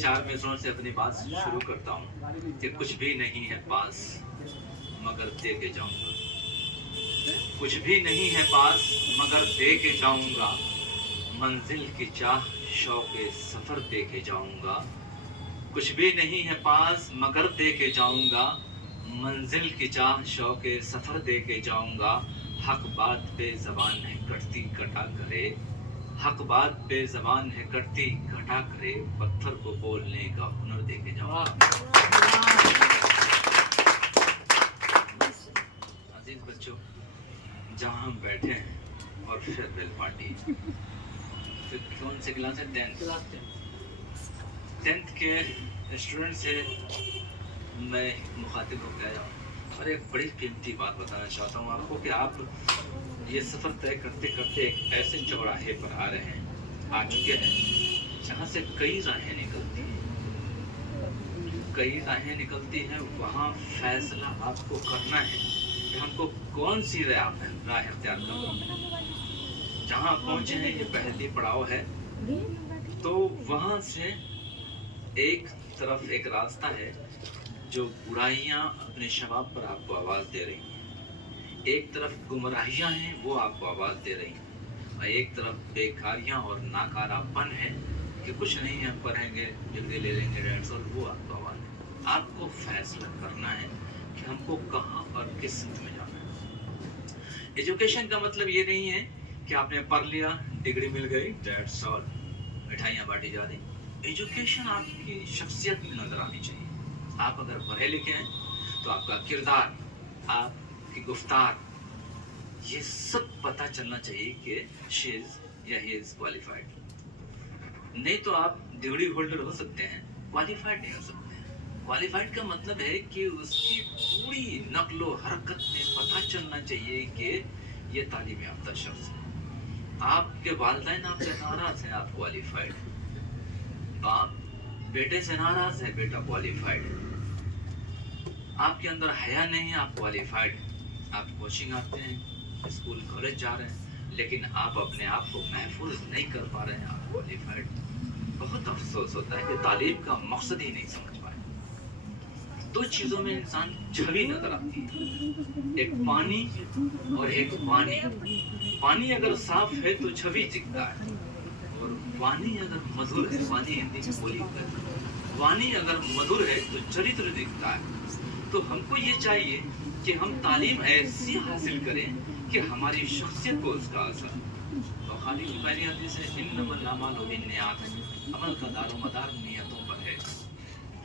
चार मिसरों से अपनी बात शुरू करता हूँ कि कुछ भी नहीं है पास मगर दे के जाऊंगा, कुछ भी नहीं है पास मगर दे के जाऊंगा, मंजिल की चाह शौक़े सफर दे के जाऊंगा, कुछ भी नहीं है पास मगर दे के जाऊंगा, मंजिल की चाह शौक़े सफर दे के जाऊंगा, हक बात पे ज़बान है कटती कटा करे, हक बात पे ज़बान है कटती घटा करे, पत्थर को बोलने का हुनर दे के जाऊंगा। अजीज बच्चों, जहाँ हम बैठे हैं और फेयरवेल पार्टी, फिर कौन से क्लास है? 10th के स्टूडेंट से मैं मुखातिब हो गया हूँ और एक बड़ी कीमती बात बताना चाहता हूँ आपको कि आप ये सफ़र तय करते करते एक ऐसे चौराहे पर आ चुके हैं जहाँ से कई राहें निकलती हैं। वहाँ फैसला आपको करना है कि हमको कौन सी राह इख्तियार करना है। जहाँ पहुँचे हैं ये पहली पड़ाव है, तो वहाँ से एक तरफ एक रास्ता है जो बुराइयां अपने शबाब पर आपको आवाज़ दे रही हैं, एक तरफ गुमराहियां हैं वो आपको आवाज़ दे रही हैं, और एक तरफ बेकारियां और नाकारापन है कि कुछ नहीं हम पढ़ेंगे डिग्री ले लेंगे 150, वो आपको आवाज़ है। आपको फैसला करना है कि हमको कहाँ और किस सिमत में जाना है। एजुकेशन का मतलब ये नहीं है कि आपने पढ़ लिया, डिग्री मिल गई, दैट्स ऑल, मिठाइयाँ बांटी जा रही। एजुकेशन आपकी शख्सियत में नजर आनी चाहिए। आप अगर पढ़े लिखे हैं तो आपका किरदार, आपकी गुफ्तार, ये सब पता चलना चाहिए कि शी इज या ही इज क्वालिफाइड। नहीं तो आप डिग्री होल्डर हो सकते हैं, क्वालिफाइड नहीं हो सकते। क्वालिफाइड का मतलब है कि उसकी पूरी नक्लो हरकत में पता चलना चाहिए कि ये तालीम याफ्ता शख्स है। आपके वालिदैन आपसे नाराज हैं, आप क्वालिफाइड। बाप बेटे से नाराज है, बेटा क्वालिफाइड है। आपके अंदर हया नहीं है, आप क्वालिफाइड। आप कोचिंग आते हैं, स्कूल कॉलेज जा रहे हैं, लेकिन आप अपने आप को महफूज नहीं कर पा रहे हैं, आप क्वालिफाइड। बहुत अफसोस होता है कि तालीम का मकसद ही नहीं समझ पाए। दो चीज़ों में इंसान छवि नजर आती है, एक पानी और एक वानी। पानी अगर साफ है तो छवि दिखता है, और वानी अगर मधुर है, वानी हिंदी में बोली है, वानी अगर मधुर है तो चरित्र दिखता है। तो हमको ये चाहिए कि हम तालीम ऐसी हासिल करें कि हमारी शख्सियत को उसका असर। तो खाली की पहली हदीस है, इन्नमल अमालु बिन्नियात, अमल का दारोमदार नियतों पर है।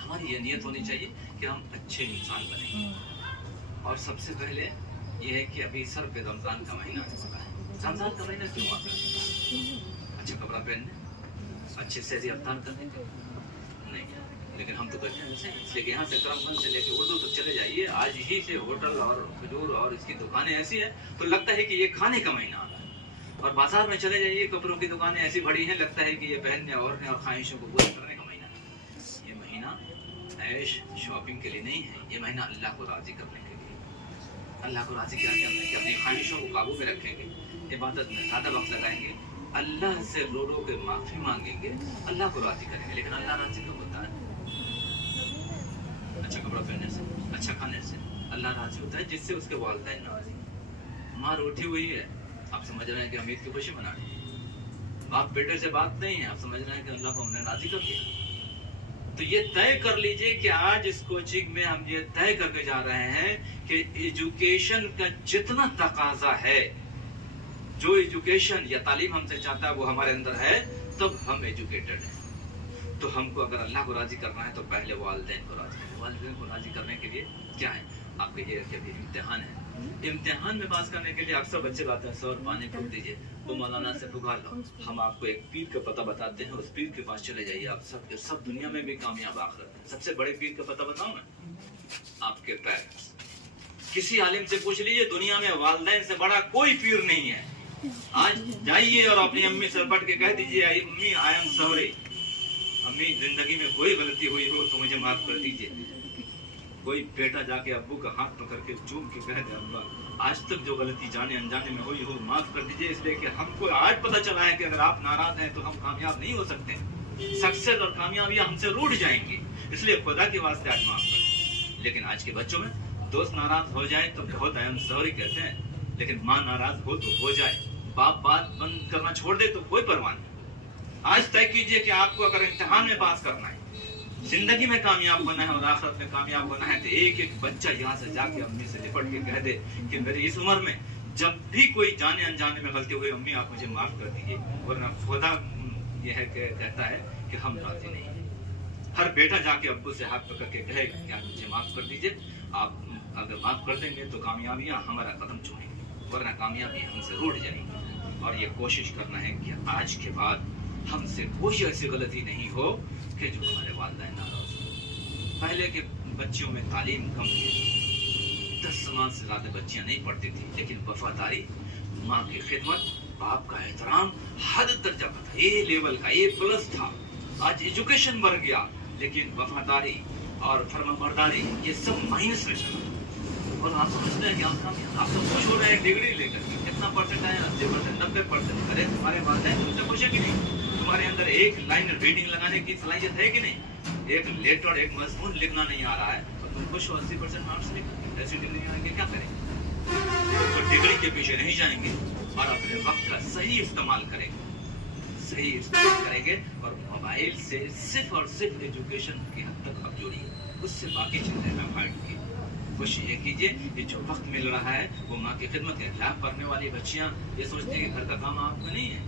हमारी ये नियत होनी चाहिए कि हम अच्छे इंसान बनें। और सबसे पहले ये है कि अभी सर पे रमज़ान का महीना आ चुका है। रमज़ान का महीना क्यों आता है? अच्छा कपड़ा पहनने, अच्छे से अफ्तार करने का नहीं, लेकिन हम तो कहते हैं इसलिए कि यहाँ से करमगंज से लेके उर्दू तक चले जाइए, आज ही से होटल और खजूर और इसकी दुकानें ऐसी हैं तो लगता है कि ये खाने का महीना आ रहा है। और बाजार में चले जाइए, कपड़ों की दुकानें ऐसी भरी हैं, लगता है कि ये पहनने और ख्वाहिशों को पूरा करने का महीना है। ये महीना ऐश शॉपिंग के लिए नहीं है, ये महीना अल्लाह को राज़ी करने के लिए। अल्लाह को राज़ी क्या करना है कि अपनी ख्वाहिशों को काबू में रखेंगे, इबादत में ज़्यादा वक्त लगाएंगे, अल्लाह से रो रो के माफ़ी मांगेंगे, अल्लाह को राज़ी करेंगे। लेकिन अल्लाह राज़ी कब होता है? अच्छा कपड़ा पहनने से, अच्छा खाने से। अल्लाह राज़ी होता है जिससे उसके वालिदैन नाराज़ी। माँ उठी हुई है, आप समझ रहे हैं कि हम ईद की खुशी मना रहे हैं। बाप बेटे से बात नहीं है, आप समझ रहे हैं कि अल्लाह को हमने राज़ी कर दिया। तो ये तय कर लीजिए कि आज इस कोचिंग में हम ये तय करके जा रहे हैं कि एजुकेशन का जितना तकाजा है, जो एजुकेशन या तालीम हमसे चाहता है वो हमारे अंदर है, तब हम एजुकेटेड हैं। तो हमको अगर अल्लाह को राज़ी करना है तो पहले वालिदैन को राज़ी करें। वालिदैन को राज़ी करने के लिए क्या है? आपके ये कि अभी इम्तिहान है, इम्तिहान में पास करने के लिए अक्सर बच्चे लाते हैं, सर पानी फूक दीजिए, तो मौलाना से पुकार लो। हम आपको एक पीर का पता बताते हैं, उस पीर के पास चले जाइए, आप सब दुनिया में भी कामयाब आखिरत है। सबसे बड़े पीर का पता बताऊं मैं? आपके पैर। किसी आलिम से पूछ लीजिए, दुनिया में वालिदैन से बड़ा कोई पीर नहीं है। आज जाइए और अपनी अम्मी से पट के कह दीजिए, अम्मी आई एम सॉरी, अम्मी जिंदगी में कोई गलती हुई हो तो मुझे माफ कर दीजिए। कोई बेटा जाके अब्बू का हाथ पकड़ के चूम के कह दे, अब्बा आज तक जो गलती जाने अनजाने में हुई हो माफ कर दीजिए, इसलिए कि हमको आज पता चला है कि अगर आप नाराज हैं तो हम कामयाब नहीं हो सकते। सक्सेस और कामयाबियां हमसे रूठ जाएंगी, इसलिए खुदा के वास्ते आज माफ कर। लेकिन आज के बच्चों में दोस्त नाराज हो जाए तो बहुत आई एम सॉरी कहते हैं, लेकिन माँ नाराज हो तो हो जाए, बाप बात बंद करना छोड़ दे तो कोई परवाह नहीं। आज तय कीजिए कि आपको अगर इम्तिहान में पास करना है, जिंदगी में कामयाब होना है और आखिरत में कामयाब होना है, तो एक एक बच्चा यहाँ से जाके अम्मी से लिपट के कह दे कि मेरी इस उम्र में जब भी कोई जाने अनजाने में गलती हुई, अम्मी आप मुझे माफ कर दीजिए, वरना खुदा यह कहता है कि हम राजी नहीं हैं। हर बेटा जाके अब्बू से हाथ पकड़ के कहे कि आप मुझे माफ कर दीजिए, आप अगर माफ कर देंगे तो कामयाबियां हमारा कदम चूमेंगी, वरना कामयाबी हमसे रूठ जाएंगी। और ये कोशिश करना है कि आज के बाद हमसे कोई ऐसी गलती नहीं हो कि जो हमारे वालिदैन नाराज हो। पहले के बच्चियों में तालीम कम थी, 10 साल से ज्यादा बच्चियां नहीं पढ़ती थी, लेकिन वफादारी, माँ की खिदमत, बाप का एहतराम हद दर्जा का था, ए लेवल का, A+ था। आज एजुकेशन बढ़ गया, लेकिन वफादारी और फर्माबरदारी ये सब माइनस में चला। और आप समझते हैं कि आप सब खुश हो रहे हैं डिग्री लेकर, कितना परसेंट आया? 80%, 90%। अरे तुम्हारे वालिदैन तुमसे खुश है कि नहीं? तुम्हारे अंदर एक लाइन रीडिंग लगाने की सलाहियत है कि नहीं? एक लेटर, एक मजमून लिखना नहीं आ रहा है तो तुम खुश हो? 80% मार्क्स लेकर ऐसी डिग्री आएंगे, क्या करेंगे? तो डिग्री के पीछे नहीं जाएंगे और अपने वक्त का सही इस्तेमाल करेंगे, सही इस्तेमाल करेंगे। और मोबाइल से सिर्फ और सिर्फ एजुकेशन की हद तक आप जोड़िए, उससे बाकी चीजें अवॉइड कीजिए। कोशिश ये कीजिए कि जो वक्त मिल रहा है वो माँ की खिदमत के खिलाफ पढ़ने वाली बच्चियां ये सोचती है कि घर का काम आपका नहीं है,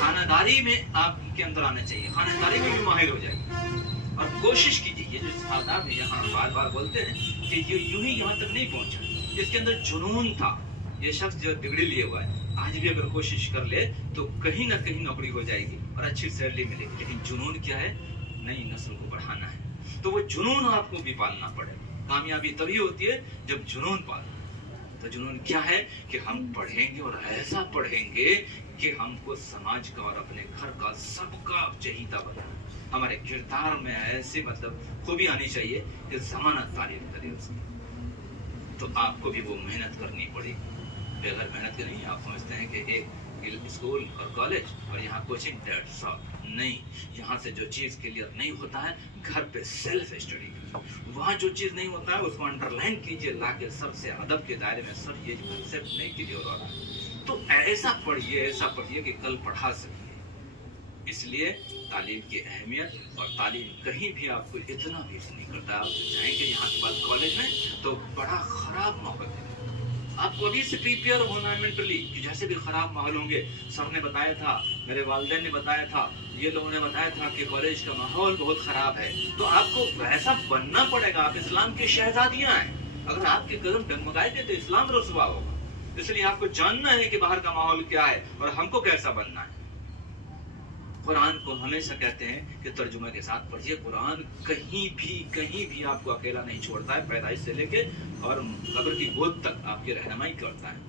खानादारी में आपके अंदर आना चाहिए, खानादारी में भी माहिर हो जाएगी। और कोशिश कीजिए, ये जो आदाब यहाँ बार बार बोलते हैं कि ये यूं ही यहाँ तक नहीं पहुंचा, इसके अंदर जुनून था। ये शख्स जो डिग्री लिए हुआ है, आज भी अगर कोशिश कर ले तो कहीं ना कहीं नौकरी हो जाएगी और अच्छी सैलरी मिलेगी। लेकिन जुनून क्या है? नई नस्ल को बढ़ाना है, तो वो जुनून आपको भी पालना पड़ेगा। कामयाबी तभी होती है जब जुनून पालो। तो जुनून क्या है कि हम पढ़ेंगे और ऐसा पढ़ेंगे कि हमको समाज का और अपने घर का सबका चहीता बनाना। हमारे किरदार में ऐसे खूबी आनी चाहिए कि जमानत तारीफ करे उसकी। तो आपको भी वो मेहनत करनी पड़ेगी, बगैर मेहनत के नहीं। आप समझते हैं कि एक स्कूल और कॉलेज और यहाँ कोचिंग, दैट्स ऑल नहीं। यहाँ से जो चीज क्लियर नहीं होता है, घर पे सेल्फ स्टडी कीजिए। वहाँ जो चीज नहीं होता है उसको अंडरलाइन कीजिए लाके सबसे अदब के दायरे में। सर ये कंसेप्ट नहीं क्लियर हो रहा है तो ऐसा पढ़िए कि कल पढ़ा सकिए। इसलिए तालीम की अहमियत, और तालीम कहीं भी आपको इतना भी नहीं करता। आप जाएंगे यहाँ के बाद कॉलेज में तो बड़ा खराब माहौल है, आपको अभी से प्रिपेयर होना है मेंटली कि जैसे भी खराब माहौल होंगे। सर ने बताया था, मेरे वालिदैन ने बताया था, ये लोगों ने बताया था कि कॉलेज का माहौल बहुत खराब है, तो आपको वैसा बनना पड़ेगा। आप इस्लाम की शहजादियां हैं, अगर आपके कदम डगमगाएंगे तो इस्लाम रुसवा होगा। इसलिए आपको जानना है कि बाहर का माहौल क्या है और हमको कैसा बनना है। कुरान को हमेशा कहते हैं कि तर्जुमा के साथ पढ़िए। कुरान कहीं भी आपको अकेला नहीं छोड़ता है, पैदाइश से लेके और कब्र की गोद तक आपकी रहनुमाई करता है,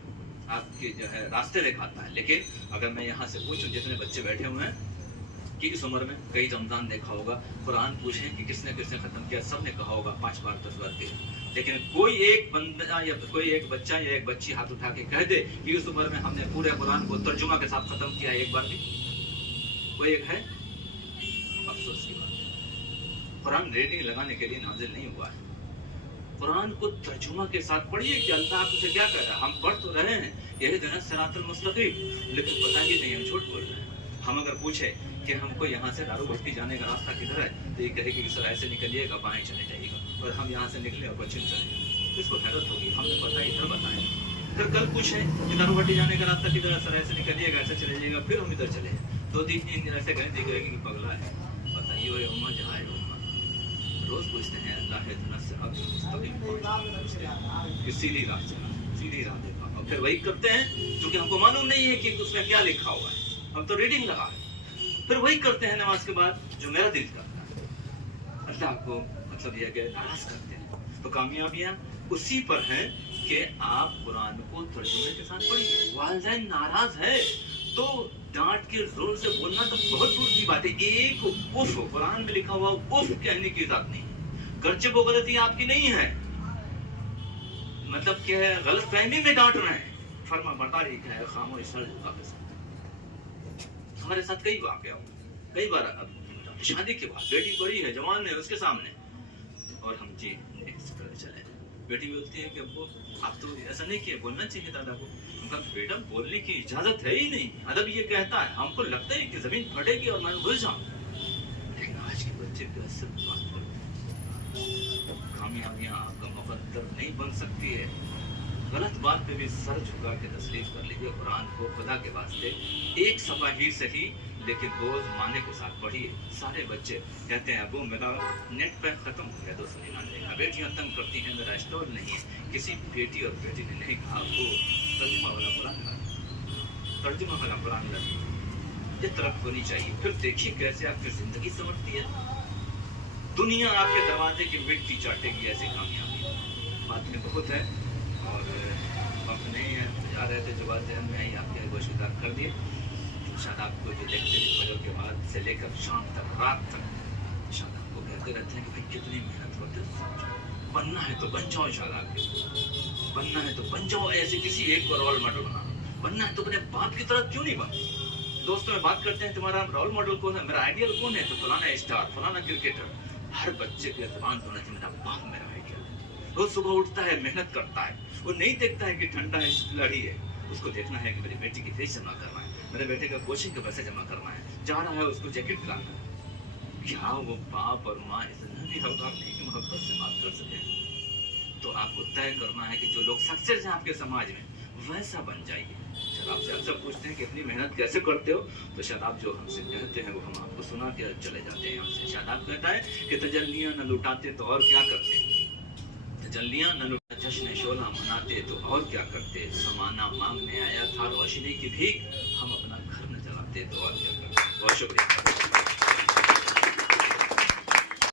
आपके जो है रास्ते दिखाता है। लेकिन अगर मैं यहाँ से पूछूं, जितने बच्चे बैठे हुए हैं कि इस उम्र में कई रमजान देखा होगा, कुरान पूछें कि किसने किसने खत्म किया, सबने कहा होगा 5 बार 10 बार के। लेकिन कोई एक बंदा या कोई एक बच्चा या एक बच्ची हाथ उठा के कह दे कि इस उम्र में हमने पूरे कुरान को तर्जुमा के साथ खत्म किया, एक बार भी कोई एक है? अफसोस की बात है। कुरान रेटिंग लगाने के लिए नाजिल नहीं हुआ है। कुरान को तर्जुमा के साथ पढ़िए कि अल्लाह आपसे क्या कह रहा है। हम पढ़ तो रहे हैं यही दिन सिरातुल मुस्तकीम, लेकिन पता ही नहीं हम झूठ बोल रहे हैं। हम अगर पूछे कि हमको यहाँ से दारू भट्टी जाने का रास्ता किधर है, तो ये कहेगी कि सर ऐसे निकलिएगा, बाएं चले जाइएगा, और हम यहाँ से निकले और पश्चिम चले। तो इसको हैरत होगी, हमने पता इधर बताया। फिर कल पूछे कि दारू भट्टी जाने का रास्ता किधर है, सर ऐसे निकलिएगा, ऐसे चले जाइएगा, फिर हम इधर चले। 2-3 दिन ऐसे कहें दिखेगी कि पगला है, बताइए वो उम्मा जहाँ है उम्मा। रोज पूछते हैं अल्लाह है से अब सीधी राह चला, सीधी राह देखा, और फिर वही करते हैं क्योंकि हमको मालूम नहीं है कि उसमें क्या लिखा हुआ है, हम तो रीडिंग लगा है। फिर वही करते हैं नमाज के बाद जो मेरा दिल करता है, अल्लाह को यह कि नाराज करते हैं। तो कामयाबियां उसी पर है कि आप कुरान को तर्जुमे के साथ पढ़िए। वालिदैन नाराज है तो डांट के जोर से बोलना तो बहुत दूर की बात है। एक उफ, कुरान में लिखा हुआ उफ कहने की इजाजत नहीं। गर्चे वो गलती आपकी नहीं है, मतलब क्या है, गलत फहमी में डांट रहे हैं। फर्मा बरदारी क्या है, खामोश सर झुका के साथ। हमारे साथ कई वाकया हो, कई बार अब शादी के बाद बेटी बड़ी है, जवान है, उसके सामने, और हम जी नेक्स्ट पर चले। बेटी बोलती है कि अब्बू आप तो ऐसा नहीं किया, बोलना चाहिए दादा को। उनका बेटा बोलने की इजाजत है ही नहीं, अदब ये कहता है, हमको लगता है कि जमीन फटेगी और मैं घुस जाऊं। लेकिन आज के बच्चे की असल बात करते, कामयाबियां आपका मुकद्दर नहीं बन सकती है। गलत बात पे भी सर झुका के तस्लीम कर लीजिए कुरान को, खुदा के वास्ते एक सफा ही सही, लेकिन रोज माने के साथ पढ़िए। सारे बच्चे कहते हैं अबू मेरा नेट पैक खत्म हो गया 299 का, बेटियां तंग करती हैं, मेरा स्टोर नहीं है। किसी बेटी और बेटी ने नहीं कहा आपको तर्जुमा वाला कुरान का, तर्जुमा वाला कुरान का ये तरफ होनी चाहिए। फिर देखिए कैसे आपकी जिंदगी संवरती है। दुनिया आपके दरवाजे की मिट्टी चाटेगी, ऐसी कामयाबी। बात में बहुत है और वक्त नहीं है, जा रहे थे जो बात है मैं ही आपके गोशेदार कर दिए। शायद आपको जो देखते हैं फजर के बाद से लेकर शाम तक, रात तक, शायद आपको कहते रहते हैं कि भाई कितनी मेहनत होती है। बनना है तो बन जाओ, शायद आपके बनना है तो बन जाओ, ऐसे किसी एक को रोल मॉडल बना। बनना है तो अपने बाप की तरह क्यों नहीं बन। दोस्तों में बात करते हैं तुम्हारा रोल मॉडल कौन है, मेरा आइडियल कौन है, तो फलाना स्टार, फलाना क्रिकेटर। हर बच्चे के जबान होना चाहिए मेरा बाप मेरा आइडियल। वो सुबह उठता है, मेहनत करता है, वो नहीं देखता है कि ठंडा है, लड़ी है, उसको देखना है कि मेरी बेटी की फीस जमा करना है, मेरे बेटे का कोचिंग का पैसे जमा करना है, जा रहा है उसको जैकेट दिलाना है। क्या वो बाप और माँ इतना भी हकदार नहीं कि मोहब्बत से बात कर सके। तो आपको तय करना है कि जो लोग सक्सेस हैं आपके समाज में वैसा बन जाइए। जब आपसे अक्सर पूछते हैं कि अपनी मेहनत कैसे करते हो, तो शायद आप जो हमसे कहते हैं वो हम आपको सुना के चले जाते हैं हमसे। शायद आप कहता है कि तजल्लियां न लुटाते तो और क्या करते, तजल्लियां न लुटा जश्न शोला मनाते तो और क्या करते, समाना मांगने आया था रोशनी की भीख, हम अपना घर न जलाते तो और क्या करते। बहुत शुक्रिया।